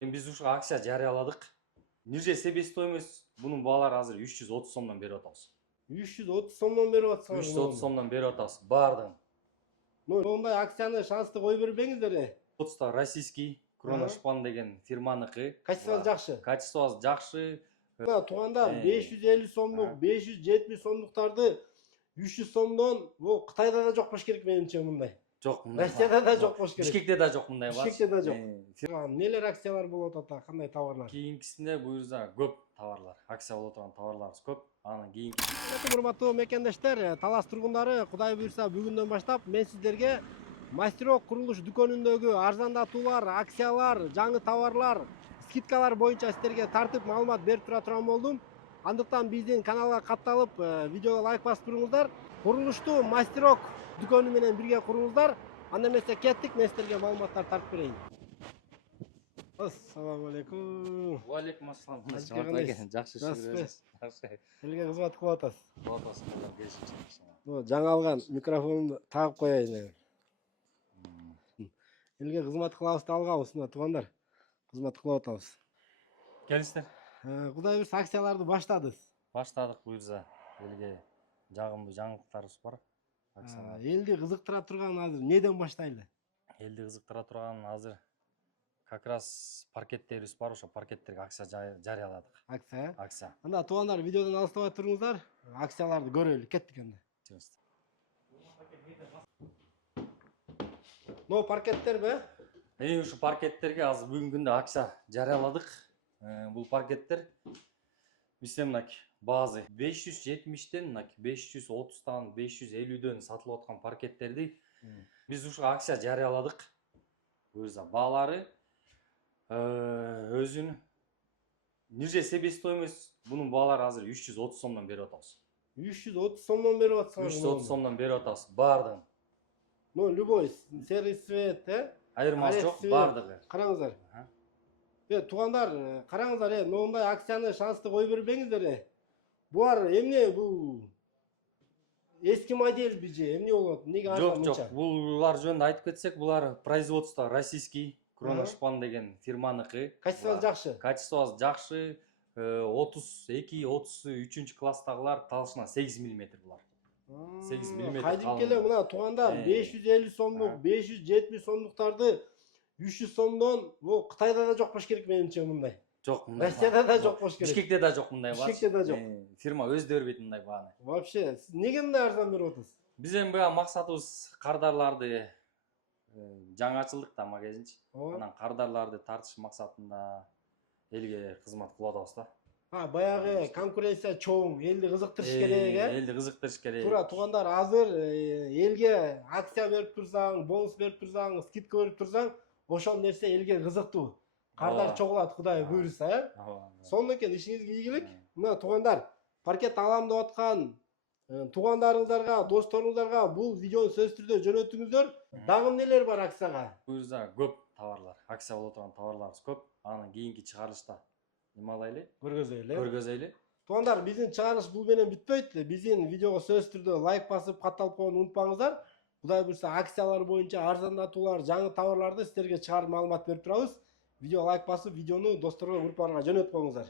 Биз ушул акция жарыяладык. Ниже себестоимость бунун баалары азыр 330 сомдон берип атабыз. 330 сомдон берип атсаңар. 330 сомдон берип атабыз баардыгын. Мондай акцияны шансты кой бербеңиздер. Отста российский Кроношпан деген фирманыкы. Качествосы жакшы. Качествосы жакшы. Туугандар 550 сомдук, 570 сомдуктарды 300 сомдон бул Кытайда да жок болуш керек менимче мындай. Жок мындай. Россияда да жок болуш керек. Бишкекте да жок мындай бар. Бишкекте да жок. Нелер акциялар болуп атат, кандай товарлар? Кийинкисинде буюрса көп товарлар, акция боло турган товарларыбыз көп. Анан кийинки. Урматтуу мекендештер, Талас тургундары, Кудай буйрса бүгүндөн баштап мен сиздерге Мастерок курулуш дүкөнүндөгү арзандатуулар, акциялар, жаңы товарлар, скидкалар боюнча сиздерге тартып маалымат берип тура турган болдум. Андыктан биздин каналга катталып, видеого лайк басып туруңуздар. Курулушту Мастерок дүкөнү менен бирге куруңуздар. Анда эмесе кеттик, мен сиздерге маалыматтар тартып берейин. Ассаламу алейкум. Ва алейкум ассалам. Жакшы, Жакшы. Элге кызмат кылып атасыз. Кылып атасыз. Жаңы алган микрофонумду тагып коеюн. Элге кызмат кылабыз да алганбыз, мына туугандар. Кызмат кылып атабыз. Келиңиздер. Кудай буйрса акцияларды баштадык. Баштадык буюрса. Элге жагымдуу жаңылыктарыбыз бар. Элди кызыктыра турган азыр неден баштайлы? Элди кызыктыра турган азыр как раз паркеттерибиз бар, ошо паркеттерге акция жарыяладык. Акция? Акция. Анда туугандар видеодон алыстабай туруңуздар. Акцияларды көрөлү. Кеттик анда. Но паркеттерби? Ушу паркеттерге азыр бүгүнкү күндө акция жарыяладык. Бул паркеттер бизде мынакей баазы 570ден мынакей 530дан 550дөн сатылып аткан паркеттерди биз ушул акция жарыяладык. Буюрса баалары өзүнүн ниже себестоимость бунун баалары азыр 330 сомдон берип атабыз. 330 сомдон берип атсаңар. 330 сомдон берип атабыз баардыгын. Любой сервис цвет, Айырмасы жок, баардыгы. Караңыздар. Туугандар, караңыздар, мындай акцияны шансты кой бербеңиздер. Булар эмне бул? Эски модель бije, эмне болот? Неге арзан мынча? Жок, булар жөнүндө айтып кетсек, булар производство российский Кроношпан деген фирманыкы. Качествосы жакшы. Качествосы жакшы. 32-33 класстагылар талышына 8 мм булар. 8 мм. Кайдып келе мына туугандар 550 сомдук, 570 сомдуктарды 300 сомдон бул Кытайда да жок болуш керек менимче мындай. Жок мындай. Россияда да жок болуш керек. Бишкекте да жок мындай бар. Бишкекте да жок. Фирма өзү да бербейт мындай бааны. Вообще, сиз неге мындай арзан берип атасыз? Биздин буга максатыбыз кардарларды жаңачылдык да магазинчи. Анан кардарларды тартыш максатында элге кызмат кылып атабыз да. Баягы конкуренция чоң, элди кызыктырыш керек, Элди кызыктырыш керек. Туура туугандар, азыр элге акция берип турсаң, бонус берип турсаң, скидка берип турсаң, ошол нерсе элге кызыктуу. Кардар чогулат, Кудай буйрса, Сонун экен, ишиңизге ийгилик. Мына туугандар, паркет алам деп аткан туугандарыңыздарга, досторуңуздарга бул видеону сөзсүз түрдө жөнөтүңүздөр. Дагы эмнелер бар акцияга? Буюрса көп товарлар, акция боло турган товарларыбыз көп. Анан кийинки чыгарылышта алайлы, көргөзөйлү. Туугандар, биздин чыгарылыш бул менен бүтпөйт. Биздин видеого сөзсүз түрдө лайк басып, катталып койгонду унутпаңыздар. Кудай буйрса акциялар боюнча арзандатуулар, жаңы товарларды сиздерге чыгарып маалымат берип турабыз. Видеого лайк басып, видеону досторго, группаларга жөнөтүп коюңуздар.